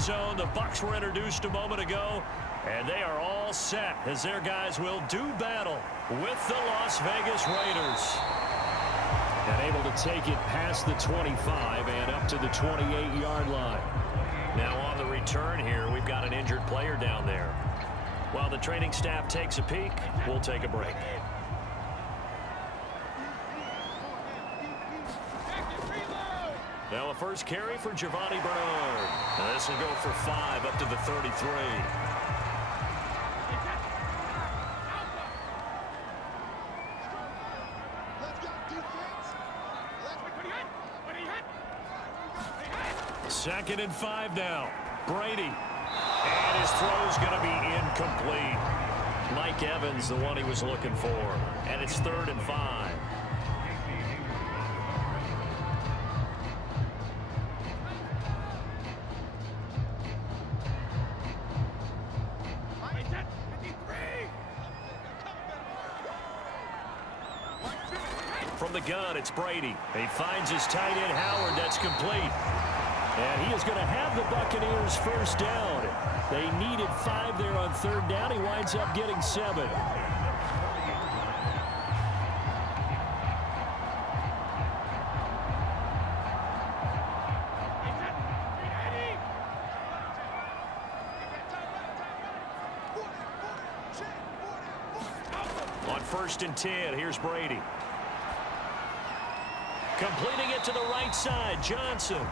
end zone. The Bucs were introduced a moment ago, and they are all set as their guys will do battle with the Las Vegas Raiders. And able to take it past the 25 and up to the 28-yard line. Now on the return here, we've got an injured player down there. While the training staff takes a peek, we'll take a break. Now a first carry for Giovanni Bernard. Now this will go for 5 up to the 33. Second and 5 now. Brady. And his throw's going to be incomplete. Mike Evans, the one he was looking for. And it's 3rd and 5. From the gun, it's Brady. He finds his tight end, Howard. That's complete. And he is going to have the Buccaneers first down. They needed 5 there on 3rd down. He winds up getting 7. On 1st and 10, here's Brady. Completing it to the right side, Johnson.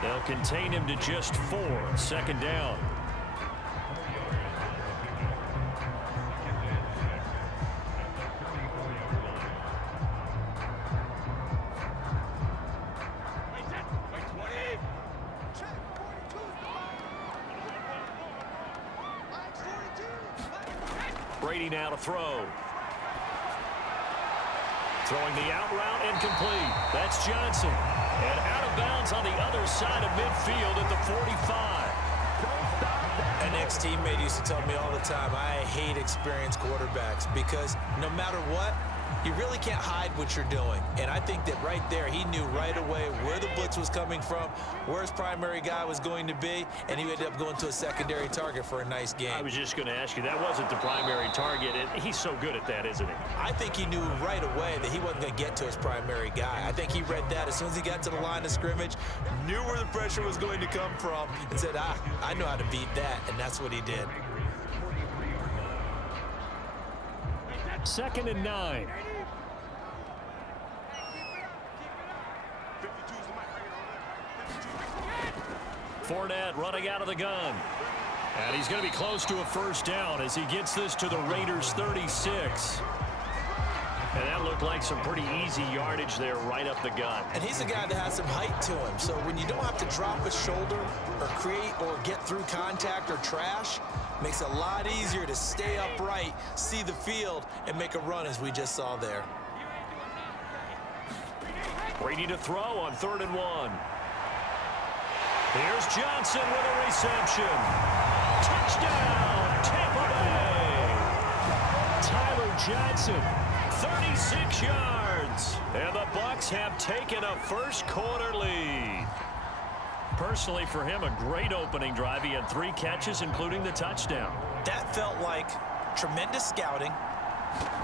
They'll contain him to just 4. 2nd down. Brady now to throw. Throwing the out route incomplete. That's Johnson. And out of bounds on the other side of midfield at the 45. An ex-teammate used to tell me all the time, I hate experienced quarterbacks because no matter what, you really can't hide what you're doing. And I think that right there, he knew right away where the blitz was coming from, where his primary guy was going to be, and he ended up going to a secondary target for a nice game. I was just going to ask you, that wasn't the primary target, and he's so good at that, isn't he? I think he knew right away that he wasn't going to get to his primary guy. I think he read that as soon as he got to the line of scrimmage, knew where the pressure was going to come from, and said, I know how to beat that, and that's what he did. 2nd and 9. Fournette running out of the gun. And he's going to be close to a first down as he gets this to the Raiders' 36. And that looked like some pretty easy yardage there right up the gut. And he's a guy that has some height to him. So when you don't have to drop a shoulder or create or get through contact or trash, makes it a lot easier to stay upright, see the field, and make a run as we just saw there. Brady to throw on 3rd and 1. Here's Johnson with a reception. Touchdown, Tampa Bay. Tyler Johnson, 36 yards. And the Bucs have taken a first quarter lead. Personally, for him, a great opening drive. He had 3 catches, including the touchdown. That felt like tremendous scouting,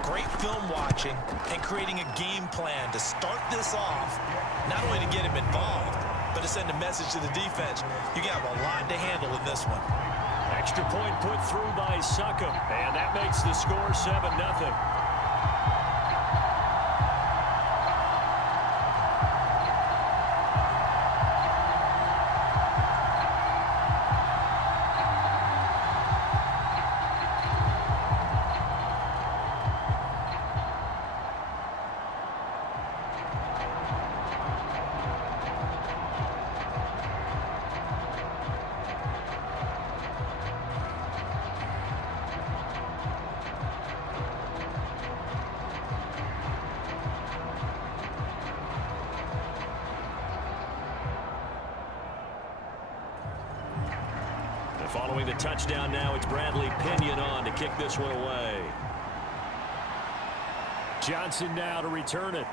great film watching, and creating a game plan to start this off, not only to get him involved, but to send a message to the defense. You got a lot to handle in this one. Extra point put through by Succop, and that makes the score 7-0. Following the touchdown now, it's Bradley Pinion on to kick this one away. Johnson now to return it.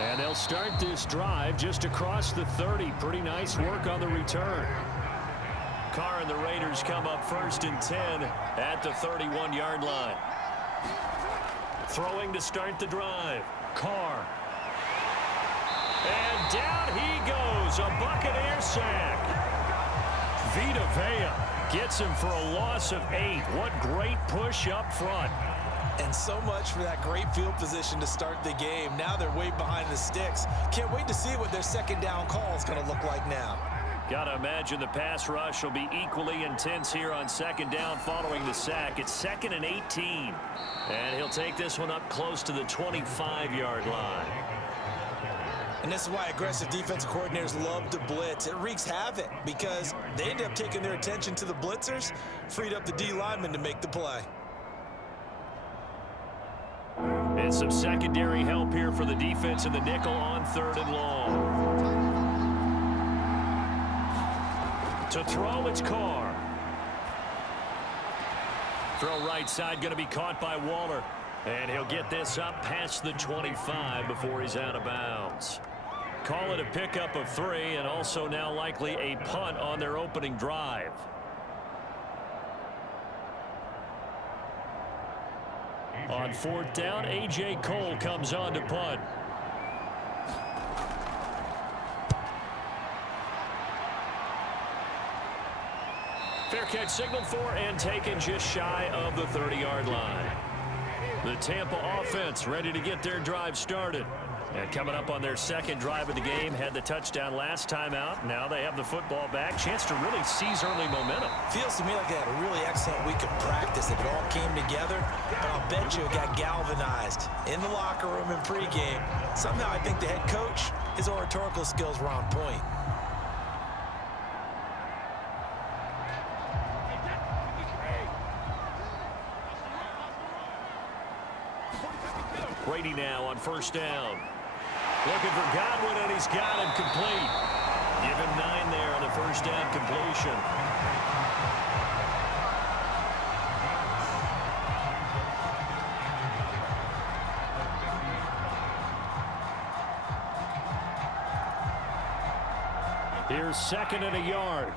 And they'll start this drive just across the 30. Pretty nice work on the return. Carr and the Raiders come up 1st and 10 at the 31-yard line. Throwing to start the drive. Carr. And down he goes. A Buccaneer sack. Vita Vea gets him for a loss of 8. What great push up front. And so much for that great field position to start the game. Now they're way behind the sticks. Can't wait to see what their second down call is going to look like now. Got to imagine the pass rush will be equally intense here on second down following the sack. It's 2nd and 18. And he'll take this one up close to the 25-yard line. And this is why aggressive defensive coordinators love to blitz. It wreaks havoc because they end up taking their attention to the blitzers, freed up the D lineman to make the play. And some secondary help here for the defense in the nickel on 3rd and long. To throw, it's Carr. Throw right side, going to be caught by Waller. And he'll get this up past the 25 before he's out of bounds. Call it a pickup of 3, and also now likely a punt on their opening drive. On 4th down, A.J. Cole comes on to punt. Fair catch signaled for and taken just shy of the 30-yard line. The Tampa offense ready to get their drive started. And coming up on their second drive of the game, had the touchdown last time out. Now they have the football back. Chance to really seize early momentum. Feels to me like they had a really excellent week of practice. It all came together, but I'll bet you it got galvanized in the locker room in pregame. Somehow I think the head coach, his oratorical skills were on point. Brady now on 1st down. Looking for Godwin, and he's got him complete. Give him 9 there on the 1st down completion. Here's 2nd and a yard.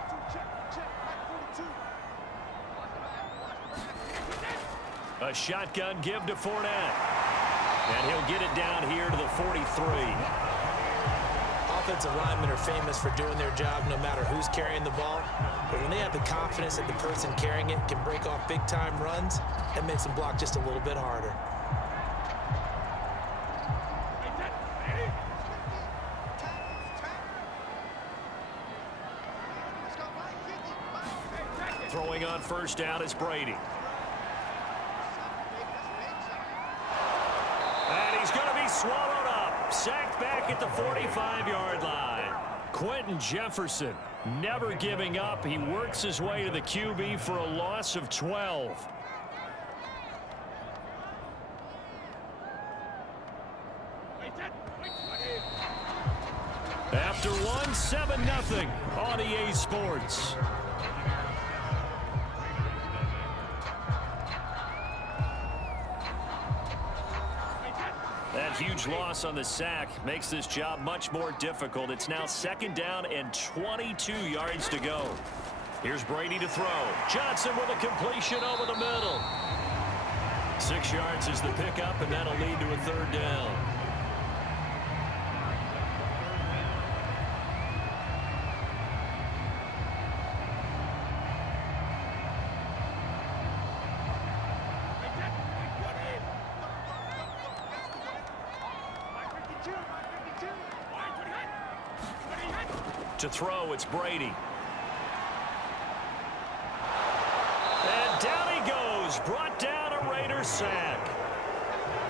A shotgun give to Fournette. And he'll get it down here to the 43. Offensive linemen are famous for doing their job no matter who's carrying the ball. But when they have the confidence that the person carrying it can break off big-time runs, that makes them block just a little bit harder. Throwing on 1st down is Brady. He's going to be swallowed up. Sacked back at the 45-yard line. Quentin Jefferson never giving up. He works his way to the QB for a loss of 12. After one, 7-0 on EA Sports. That huge loss on the sack makes this job much more difficult. It's now 2nd down and 22 yards to go. Here's Brady to throw. Johnson with a completion over the middle. 6 yards is the pickup, and that'll lead to a 3rd down. To throw, it's Brady. And down he goes. Brought down a Raider sack.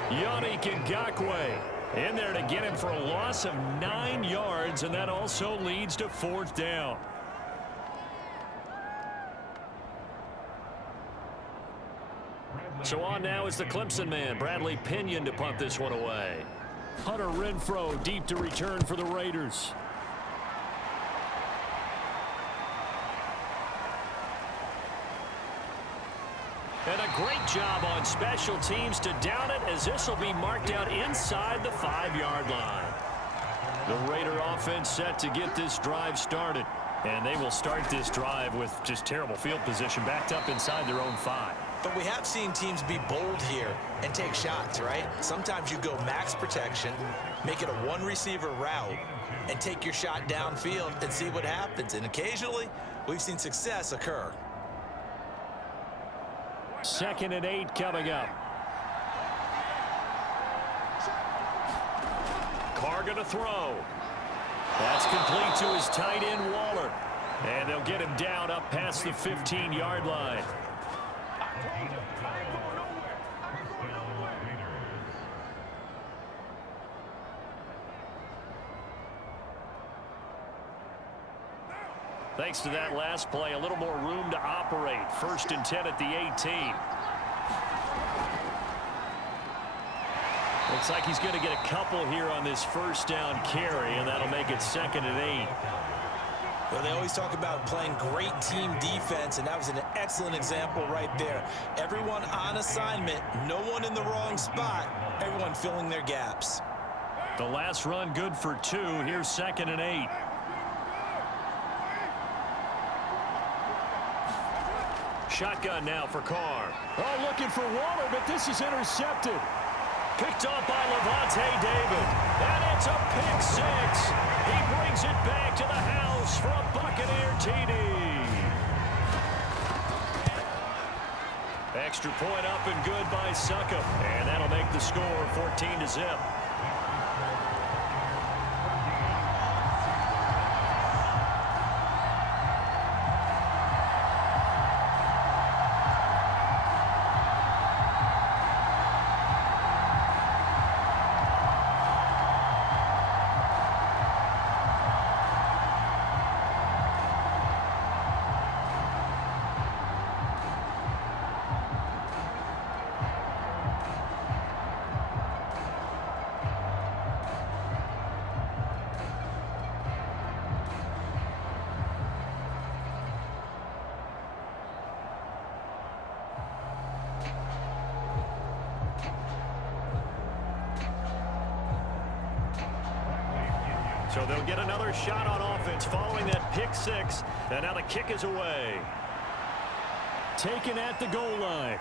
Yannick Ngakoue in there to get him for a loss of 9 yards, and that also leads to 4th down. So on now is the Clemson man, Bradley Pinion, to punt this one away. Hunter Renfrow deep to return for the Raiders. And a great job on special teams to down it, as this will be marked out inside the 5-yard line. The Raider offense set to get this drive started. And they will start this drive with just terrible field position, backed up inside their own 5. But we have seen teams be bold here and take shots, right? Sometimes you go max protection, make it a one-receiver route, and take your shot downfield and see what happens. And occasionally, we've seen success occur. 2nd and 8 coming up. Carr going to throw. That's complete to his tight end, Waller. And they'll get him down up past the 15-yard line. Thanks to that last play, a little more room to operate. 1st and 10 at the 18. Looks like he's going to get a couple here on this 1st down carry, and that'll make it 2nd and 8. Well, they always talk about playing great team defense, and that was an excellent example right there. Everyone on assignment, no one in the wrong spot, everyone filling their gaps. The last run good for 2. Here's 2nd and 8. Shotgun now for Carr. Oh, looking for Waller, but this is intercepted. Picked off by Levante David. And it's a pick 6. He brings it back to the house for a Buccaneer TD. Extra point up and good by Suckup. And that'll make the score 14-0. So they'll get another shot on offense following that pick 6. And now the kick is away. Taken at the goal line.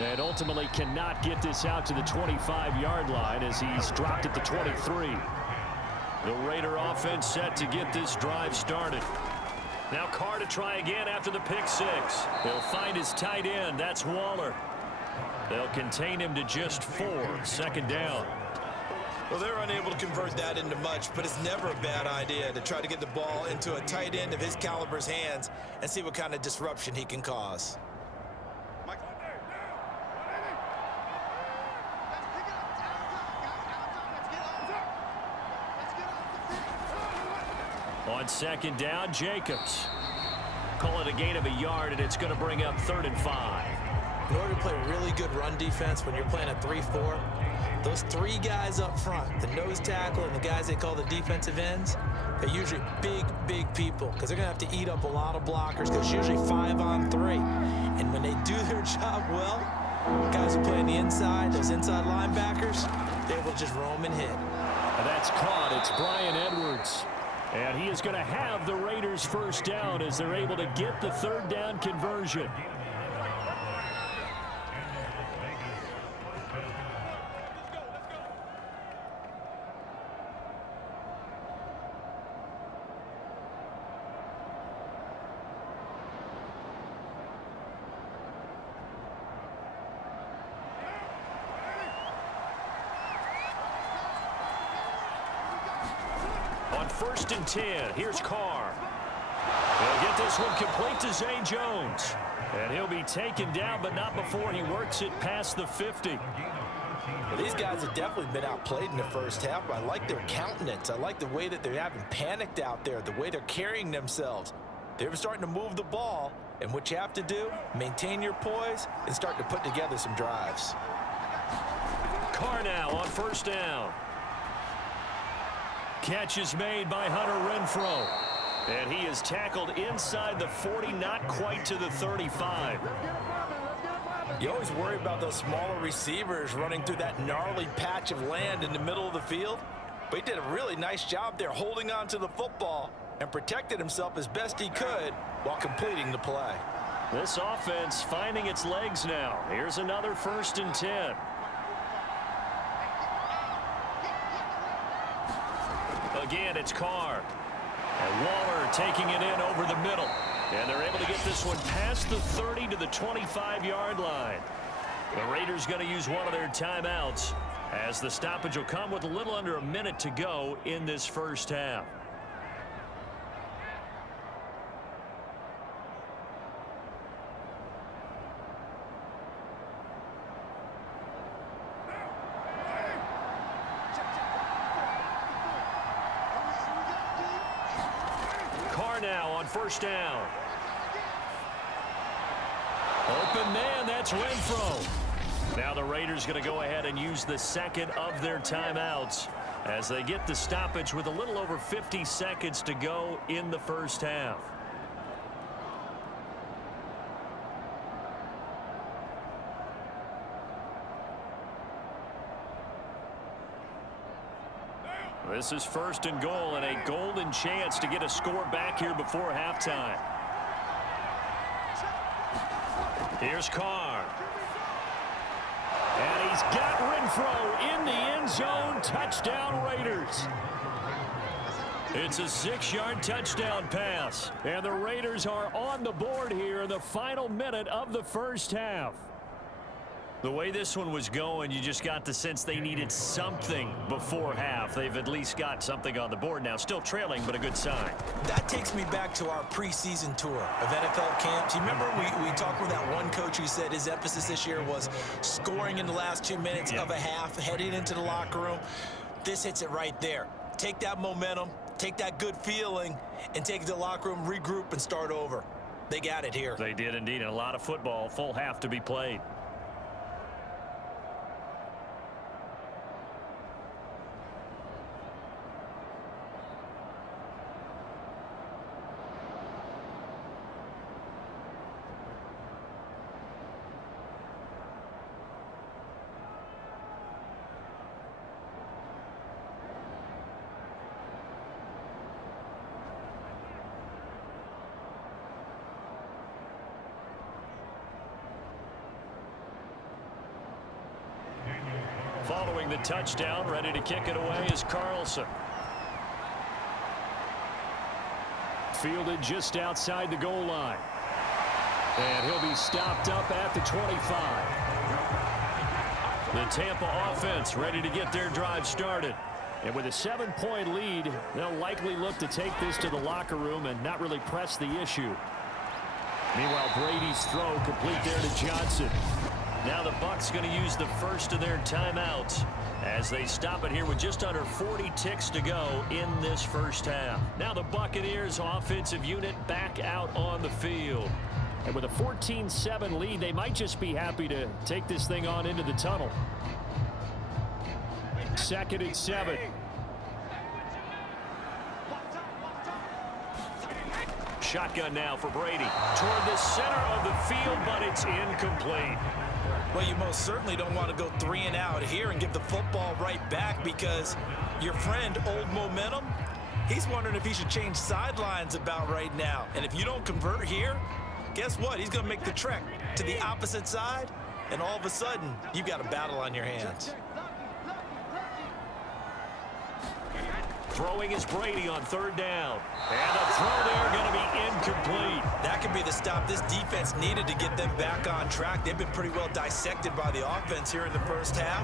And ultimately cannot get this out to the 25-yard line as he's dropped at the 23. The Raider offense set to get this drive started. Now Carr to try again after the pick 6. He'll find his tight end. That's Waller. They'll contain him to just 4. 2nd down. Well, they're unable to convert that into much, but it's never a bad idea to try to get the ball into a tight end of his caliber's hands and see what kind of disruption he can cause. On 2nd down, Jacobs. Call it a gain of a yard, and it's going to bring up 3rd and 5. In order to play really good run defense when you're playing a 3-4, those 3 guys up front, the nose tackle and the guys they call the defensive ends, they're usually big people because they're going to have to eat up a lot of blockers because it's usually 5 on 3. And when they do their job well, guys who play on the inside, those inside linebackers, they will just roam and hit. And that's caught. It's Bryan Edwards. And he is going to have the Raiders 1st down as they're able to get the 3rd down conversion. On 1st and 10, here's Carr. He'll get this one complete to Zay Jones. And he'll be taken down, but not before he works it past the 50. Well, these guys have definitely been outplayed in the 1st half, but I like their countenance. I like the way that they're having panicked out there, the way they're carrying themselves. They're starting to move the ball, and what you have to do, maintain your poise and start to put together some drives. Carr now on 1st down. Catch is made by Hunter Renfrow. And he is tackled inside the 40, not quite to the 35. You always worry about those smaller receivers running through that gnarly patch of land in the middle of the field. But he did a really nice job there holding on to the football and protected himself as best he could while completing the play. This offense finding its legs now. Here's another 1st and 10. Again, it's Carr. And Waller taking it in over the middle. And they're able to get this one past the 30 to the 25-yard line. The Raiders going to use one of their timeouts as the stoppage will come with a little under a minute to go in this first half. Carr now on 1st down. Open man, that's Renfro. Now the Raiders going to go ahead and use the 2nd of their timeouts as they get the stoppage with a little over 50 seconds to go in the first half. This is 1st and goal and a golden chance to get a score back here before halftime. Here's Carr. And he's got Renfro in the end zone. Touchdown, Raiders. It's a 6-yard touchdown pass. And the Raiders are on the board here in the final minute of the first half. The way this one was going, you just got the sense they needed something before half. They've at least got something on the board now. Still trailing, but a good sign. That takes me back to our preseason tour of NFL camps. You remember we talked with that one coach who said his emphasis this year was scoring in the last 2 minutes of a half, heading into the locker room. This hits it right there. Take that momentum, take that good feeling, and take it to the locker room, regroup, and start over. They got it here. They did indeed, and a lot of football, full half to be played. Following the touchdown, ready to kick it away is Carlson. Fielded just outside the goal line. And he'll be stopped up at the 25. The Tampa offense ready to get their drive started. And with a 7-point lead, they'll likely look to take this to the locker room and not really press the issue. Meanwhile, Brady's throw complete there to Johnson. Now the Bucs going to use the 1st of their timeouts as they stop it here with just under 40 ticks to go in this first half. Now the Buccaneers offensive unit back out on the field. And with a 14-7 lead, they might just be happy to take this thing on into the tunnel. 2nd and 7. Shotgun now for Brady. Toward the center of the field, but it's incomplete. Well, you most certainly don't want to go 3 and out here and give the football right back because your friend, Old Momentum, he's wondering if he should change sidelines about right now. And if you don't convert here, guess what? He's going to make the trek to the opposite side, and all of a sudden, you've got a battle on your hands. Throwing is Brady on 3rd down. And the throw there going to be incomplete. That could be the stop this defense needed to get them back on track. They've been pretty well dissected by the offense here in the first half.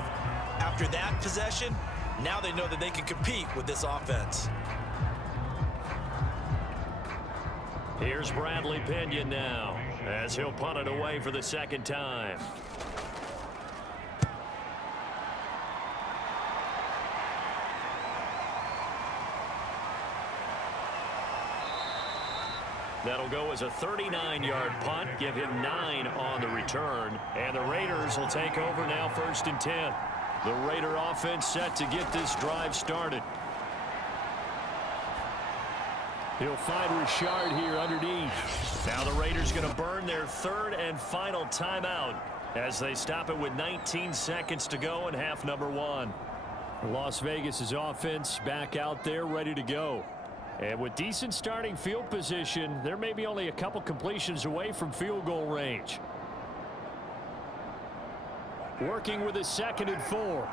After that possession, now they know that they can compete with this offense. Here's Bradley Pinion now as he'll punt it away for the 2nd time. That'll go as a 39-yard punt, give him 9 on the return. And the Raiders will take over now 1st and 10. The Raider offense set to get this drive started. He'll find Richard here underneath. Now the Raiders going to burn their 3rd and final timeout as they stop it with 19 seconds to go in half number one. Las Vegas's offense back out there ready to go. And with decent starting field position, they're maybe only a couple completions away from field goal range. Working with a 2nd and 4.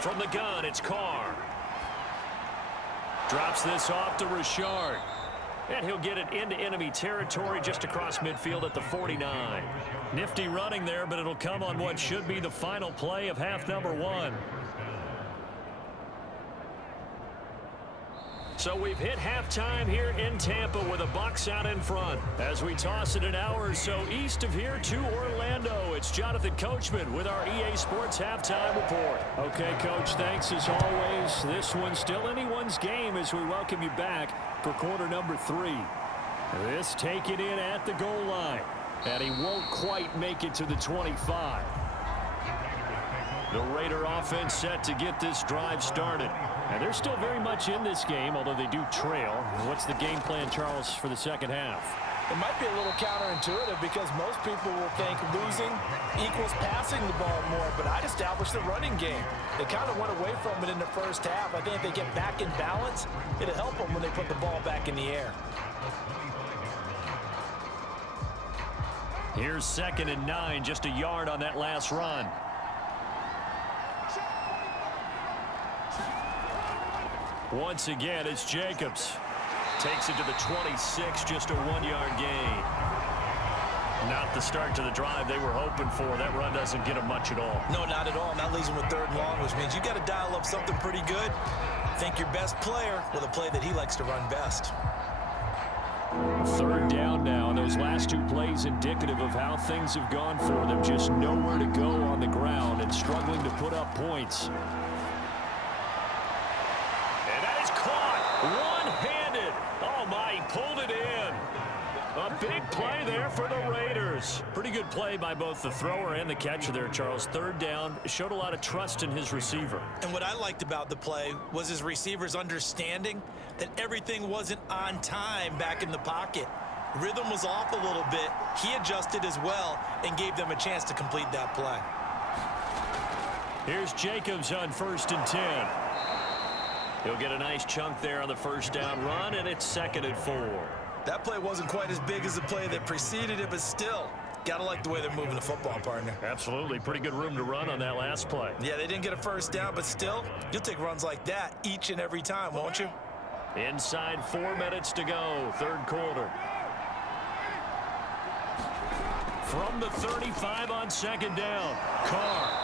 From the gun, it's Carr. Drops this off to Richard. And he'll get it into enemy territory just across midfield at the 49. Nifty running there, but it'll come on what should be the final play of half number one. So we've hit halftime here in Tampa with the Bucs out in front. As we toss it an hour or so east of here to Orlando, it's Jonathan Coachman with our EA Sports Halftime Report. Okay, Coach, thanks as always. This one's still anyone's game as we welcome you back for quarter number 3. This taken in at the goal line, and he won't quite make it to the 25. The Raider offense set to get this drive started. And they're still very much in this game, although they do trail. What's the game plan, Charles, for the second half? It might be a little counterintuitive because most people will think losing equals passing the ball more, but I'd establish the running game. They kind of went away from it in the first half. I think if they get back in balance, it'll help them when they put the ball back in the air. Here's 2nd and 9, just a yard on that last run. Once again, it's Jacobs. Takes it to the 26, just a 1-yard gain. Not the start to the drive they were hoping for. That run doesn't get them much at all. No, not at all. And that leaves them with 3rd and long, which means you got to dial up something pretty good. Think your best player with a play that he likes to run best. 3rd down now, and those last 2 plays indicative of how things have gone for them. Just nowhere to go on the ground and struggling to put up points. One-handed. Oh, my, he pulled it in. A big play there for the Raiders. Pretty good play by both the thrower and the catcher there, Charles. 3rd down, showed a lot of trust in his receiver. And what I liked about the play was his receiver's understanding that everything wasn't on time back in the pocket. Rhythm was off a little bit. He adjusted as well and gave them a chance to complete that play. Here's Jacobs on 1st and 10. He'll get a nice chunk there on the 1st down run, and it's 2nd and 4. That play wasn't quite as big as the play that preceded it, but still, got to like the way they're moving the football, partner. Absolutely. Pretty good room to run on that last play. Yeah, they didn't get a 1st down, but still, you'll take runs like that each and every time, won't you? Inside 4 minutes to go, 3rd quarter. From the 35 on 2nd down, Carr.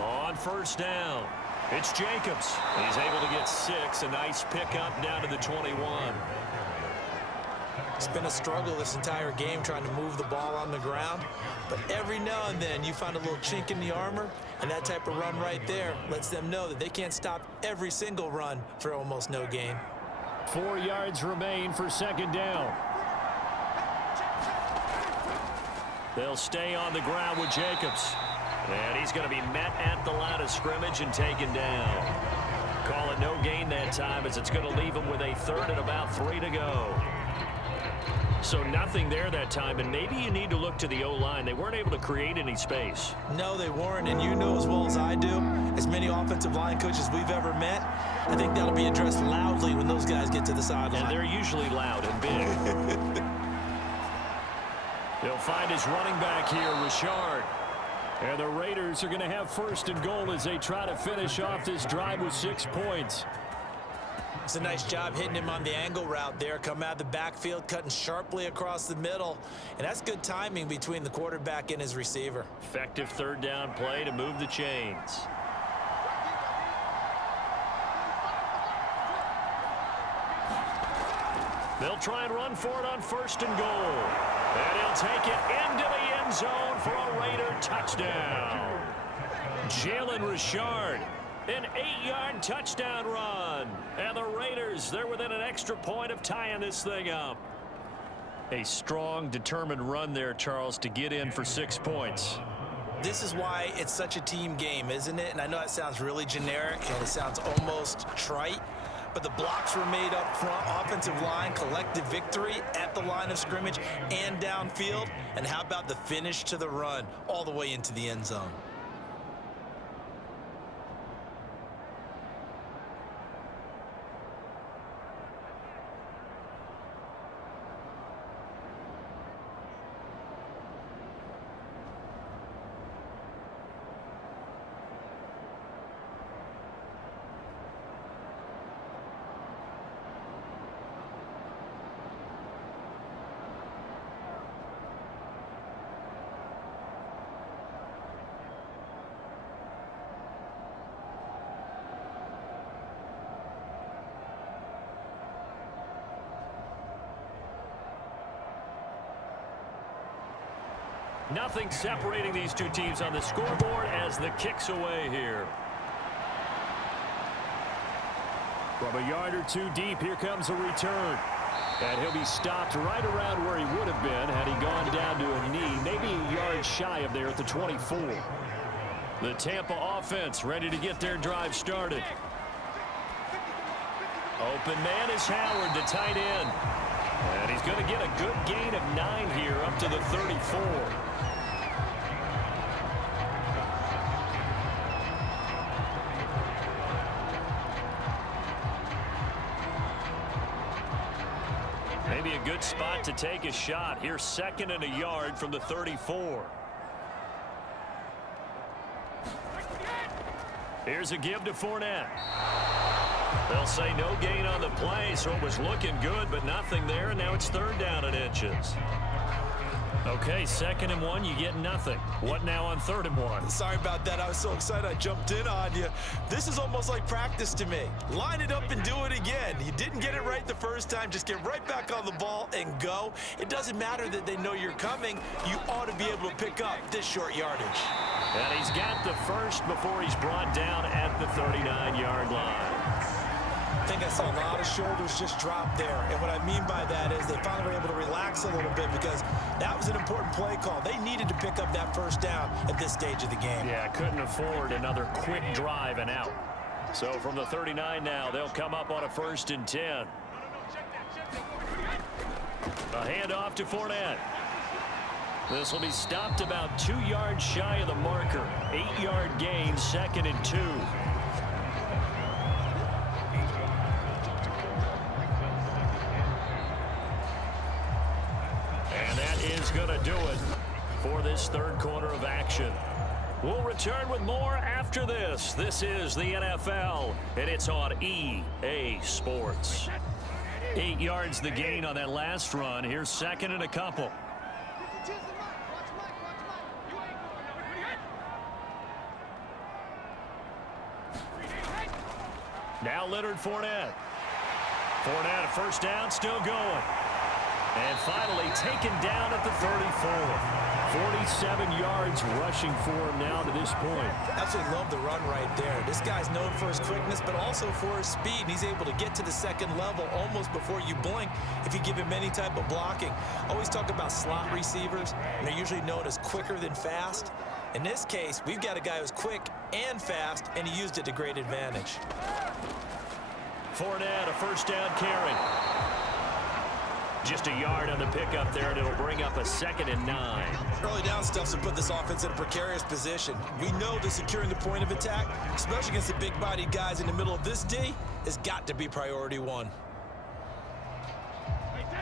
On 1st down, it's Jacobs. He's able to get 6, a nice pickup down to the 21. It's been a struggle this entire game trying to move the ball on the ground, but every now and then you find a little chink in the armor, and that type of run right there lets them know that they can't stop every single run for almost no gain. 4 yards remain for 2nd down. They'll stay on the ground with Jacobs. And he's going to be met at the line of scrimmage and taken down. Call it no gain that time, as it's going to leave him with a 3rd and about 3 to go. So nothing there that time, and maybe you need to look to the O-line. They weren't able to create any space. No, they weren't, and you know as well as I do, as many offensive line coaches we've ever met, I think that'll be addressed loudly when those guys get to the sideline. And they're usually loud and big. They'll find his running back here, Richard. And the Raiders are going to have 1st and goal as they try to finish off this drive with 6 points. It's a nice job hitting him on the angle route there. Come out of the backfield, cutting sharply across the middle. And that's good timing between the quarterback and his receiver. Effective 3rd down play to move the chains. They'll try and run for it on 1st and goal. And he'll take it into the end zone for a Raider touchdown. Jalen Richard, an 8-yard touchdown run. And the Raiders, they're within an extra point of tying this thing up. A strong, determined run there, Charles, to get in for 6 points. This is why it's such a team game, isn't it? And I know that sounds really generic and it sounds almost trite, but the blocks were made up front, offensive line, collective victory at the line of scrimmage and downfield. And how about the finish to the run all the way into the end zone? Nothing separating these two teams on the scoreboard as the kick's away here. From a yard or two deep, here comes a return. And he'll be stopped right around where he would have been had he gone down to a knee, maybe a yard shy of there at the 24. The Tampa offense ready to get their drive started. Open man is Howard, the tight end. And he's going to get a good gain of 9 here up to the 34. Maybe a good spot to take a shot. Here's 2nd and a yard from the 34. Here's a give to Fournette. They'll say no gain on the play, so it was looking good, but nothing there, and now it's 3rd down and inches. Okay, 2nd and 1, you get nothing. What now on 3rd and 1? Sorry about that. I was so excited I jumped in on you. This is almost like practice to me. Line it up and do it again. You didn't get it right the first time. Just get right back on the ball and go. It doesn't matter that they know you're coming. You ought to be able to pick up this short yardage. And he's got the first before he's brought down at the 39-yard line. I think I saw a lot of shoulders just drop there. And what I mean by that is they finally were able to relax a little bit because that was an important play call. They needed to pick up that first down at this stage of the game. Yeah, couldn't afford another quick drive and out. So from the 39 now, they'll come up on a 1st and 10. A handoff to Fournette. This will be stopped about 2 yards shy of the marker. 8-yard gain, 2nd and 2. Is going to do it for this 3rd quarter of action. We'll return with more after this. This is the NFL, and it's on EA Sports. 8 yards the gain on that last run. Here's 2nd and a couple. Now Leonard Fournette. Fournette, a 1st down, still going. And finally taken down at the 34. 47 yards rushing for him now to this point. Absolutely love the run right there. This guy's known for his quickness, but also for his speed. He's able to get to the 2nd level almost before you blink if you give him any type of blocking. Always talk about slot receivers, and they're usually known as quicker than fast. In this case, we've got a guy who's quick and fast, and he used it to great advantage. Fournette, a 1st down carry. Just a yard on the pickup there, and it'll bring up a 2nd and 9. Early down stuff's to put this offense in a precarious position. We know that securing the point of attack, especially against the big-bodied guys in the middle of this D, has got to be priority 1.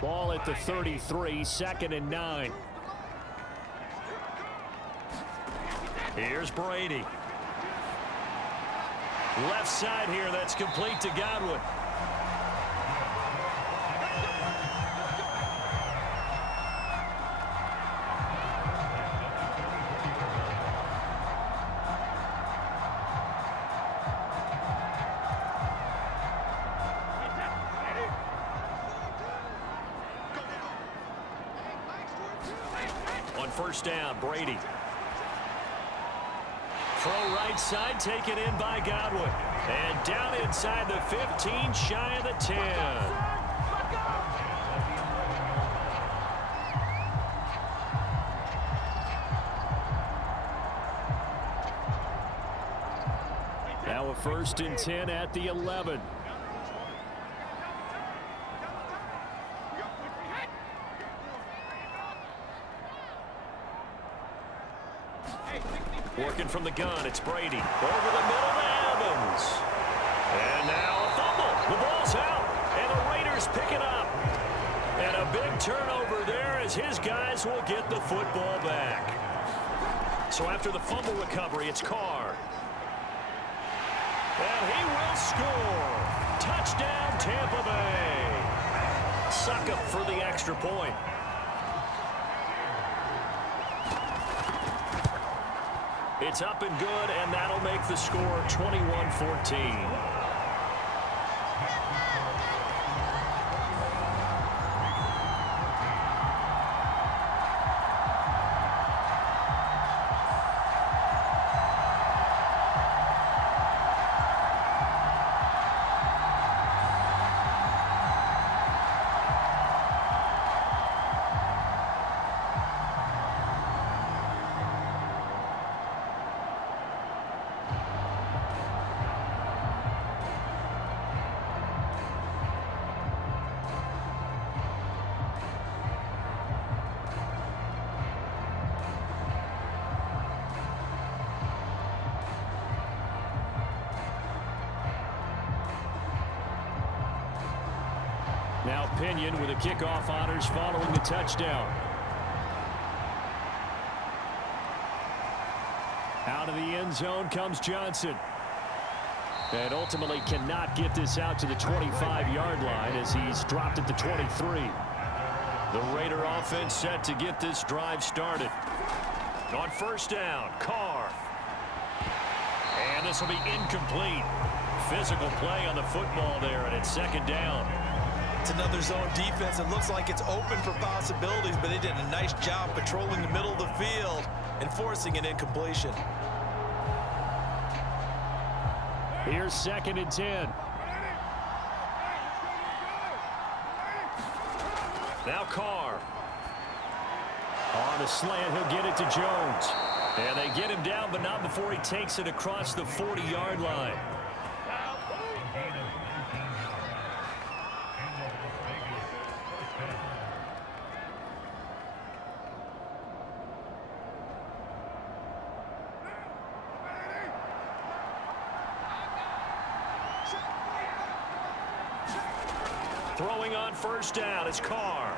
Ball at the 33, 2nd and 9. Here's Brady. Left side here, that's complete to Godwin. On 1st down, Brady. Throw right side, taken in by Godwin. And down inside the 15, shy of the 10. Now a 1st and 10 at the 11. Working from the gun, it's Brady. Over the middle to Evans. And now a fumble. The ball's out, and the Raiders pick it up. And a big turnover there as his guys will get the football back. So after the fumble recovery, it's Carr. And he will score. Touchdown, Tampa Bay. Suck up for the extra point. It's up and good, and that'll make the score 21-14. Now Pinion with the kickoff honors following the touchdown. Out of the end zone comes Johnson. And ultimately cannot get this out to the 25-yard line as he's dropped at the 23. The Raider offense set to get this drive started. On 1st down, Carr. And this will be incomplete. Physical play on the football there, and it's 2nd down. It's another zone defense. It looks like it's open for possibilities, but they did a nice job patrolling the middle of the field and forcing an incompletion. Here's 2nd and 10. Now Carr. On a slant, he'll get it to Jones. And they get him down, but not before he takes it across the 40-yard line. Throwing on 1st down is Carr.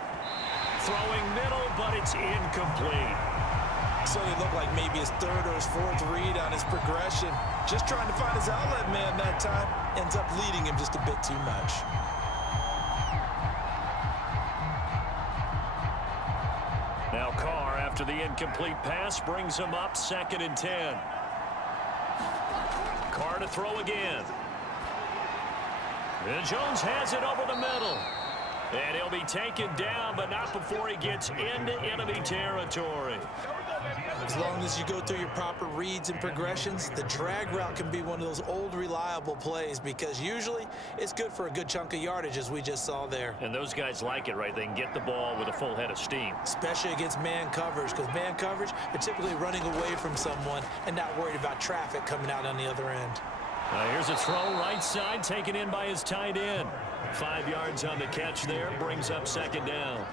Throwing middle, but it's incomplete. So it looked like maybe his 3rd or his 4th read on his progression. Just trying to find his outlet man that time. Ends up leading him just a bit too much. Now Carr, after the incomplete pass, brings him up 2nd and 10. Carr to throw again. And Jones has it over the middle. And he'll be taken down, but not before he gets into enemy territory. As long as you go through your proper reads and progressions, the drag route can be one of those old reliable plays because usually it's good for a good chunk of yardage, as we just saw there. And those guys like it, right? They can get the ball with a full head of steam. Especially against man coverage, because man coverage, they're typically running away from someone and not worried about traffic coming out on the other end. Here's a throw right side, taken in by his tight end. 5 yards on the catch there, brings up 2nd down.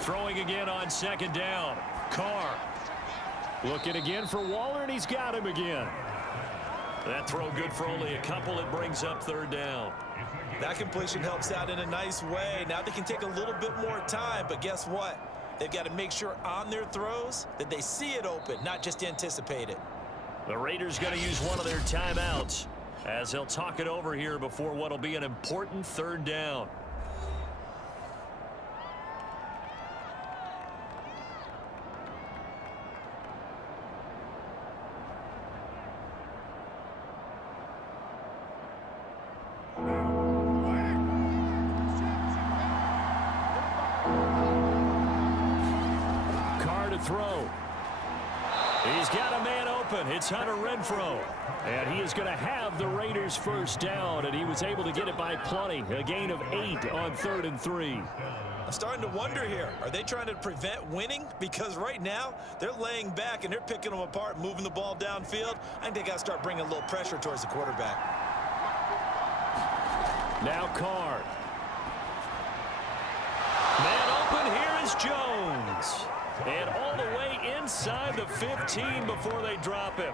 Throwing again on 2nd down. Carr looking again for Waller, and he's got him again. That throw good for only a couple. It brings up third down. That completion helps out in a nice way. Now they can take a little bit more time, but guess what? They've got to make sure on their throws that they see it open, not just anticipate it. The Raiders going to use one of their timeouts as they'll talk it over here before what will be an important third down. Throw. He's got a man open. It's Hunter Renfrow. And he is going to have the Raiders first down, and he was able to get it by plenty. A gain of 8 on 3rd and 3. I'm starting to wonder here. Are they trying to prevent winning? Because right now, they're laying back and they're picking them apart, moving the ball downfield. I think they got to start bringing a little pressure towards the quarterback. Now Carr. Man open. Here is Jones. And all the way inside the 15 before they drop him.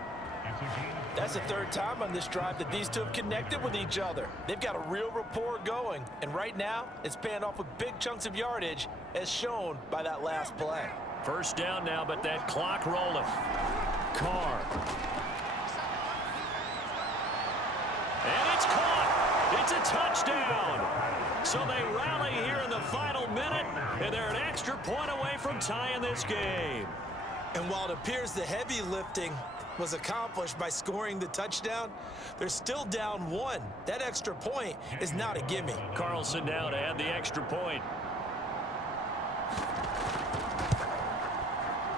That's the third time on this drive that these two have connected with each other. They've got a real rapport going. And right now, it's paying off with big chunks of yardage, as shown by that last play. First down now, but that clock rolling. Carr. And it's caught. It's a touchdown. So they rally here in the final minute, and they're an extra point away from tying this game. And while it appears the heavy lifting was accomplished by scoring the touchdown, they're still down 1. That extra point is not a gimme. Carlson now to add the extra point.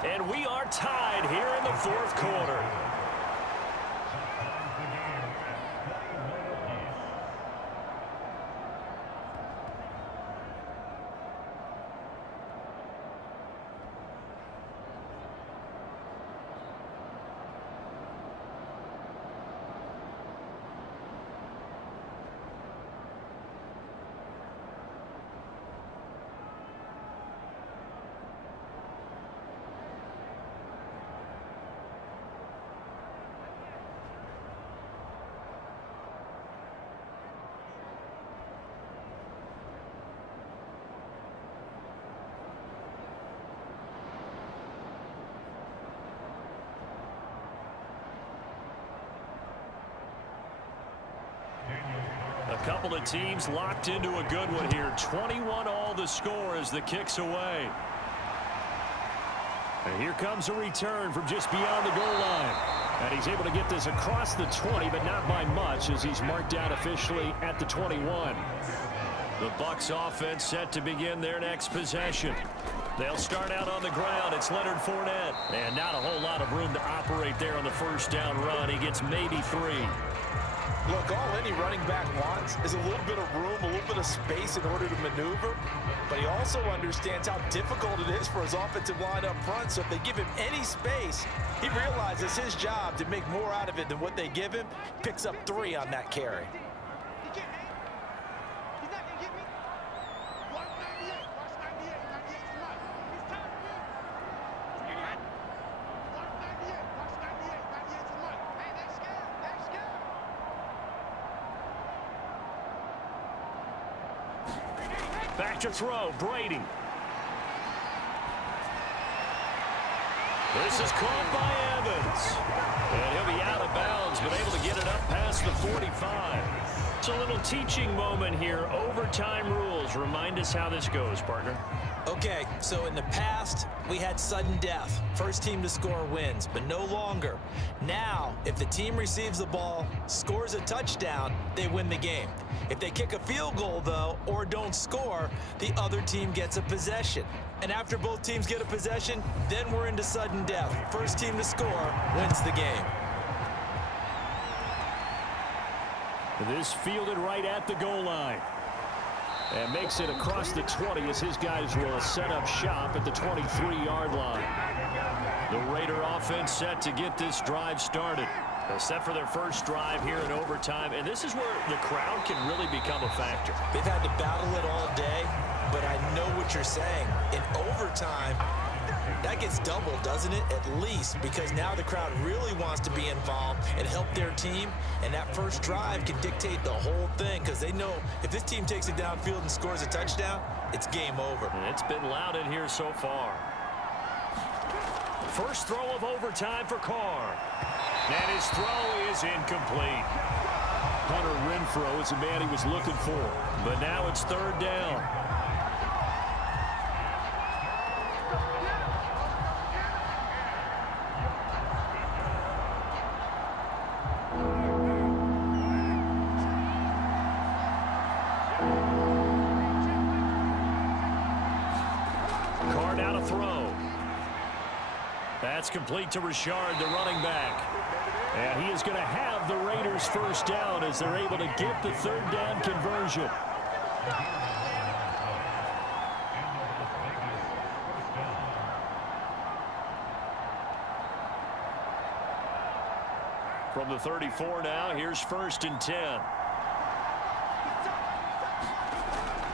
And we are tied here in the fourth quarter. A couple of teams locked into a good one here. 21 all the score as the kick's away. And here comes a return from just beyond the goal line. And he's able to get this across the 20, but not by much as he's marked down officially at the 21. The Bucs offense set to begin their next possession. They'll start out on the ground. It's Leonard Fournette. And not a whole lot of room to operate there on the first down run. He gets maybe 3. Look, all any running back wants is a little bit of room, a little bit of space in order to maneuver. But he also understands how difficult it is for his offensive line up front. So if they give him any space, he realizes his job to make more out of it than what they give him. Picks up 3 on that carry. Back to throw, Brady. This is caught by Evans. And he'll be out of bounds, but able to get it up past the 45. It's a little teaching moment here. Overtime rules. Remind us how this goes, partner. Okay, so in the past, we had sudden death. First team to score wins, but no longer. Now, if the team receives the ball, scores a touchdown, they win the game. If they kick a field goal, though, or don't score, the other team gets a possession. And after both teams get a possession, then we're into sudden death. First team to score wins the game. This fielded right at the goal line. And makes it across the 20 as his guys will set up shop at the 23-yard line. The Raider offense set to get this drive started. They're set for their first drive here in overtime, and this is where the crowd can really become a factor. They've had to battle it all day, but I know what you're saying. In overtime, That gets doubled, doesn't it? At least, because now the crowd really wants to be involved and help their team, and that first drive can dictate the whole thing because they know if this team takes it downfield and scores a touchdown, it's game over. It's been loud in here so far. First throw of overtime for Carr. And his throw is incomplete. Hunter Renfrow is the man he was looking for. But now it's third down. Carr now to throw. That's complete to Richard, the running back. And he is going to have the Raiders first down as they're able to get the third down conversion. From the 34 now, here's 1st and 10.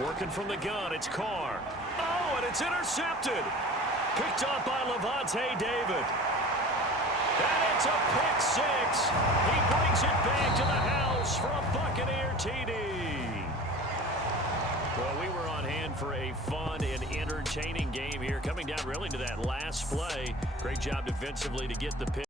Working from the gun, it's Carr. Oh, and it's intercepted. Picked up by Levante David. And it's a pick six. He brings it back to the house for a Buccaneer TD. Well, we were on hand for a fun and entertaining game here. Coming down really to that last play. Great job defensively to get the pick.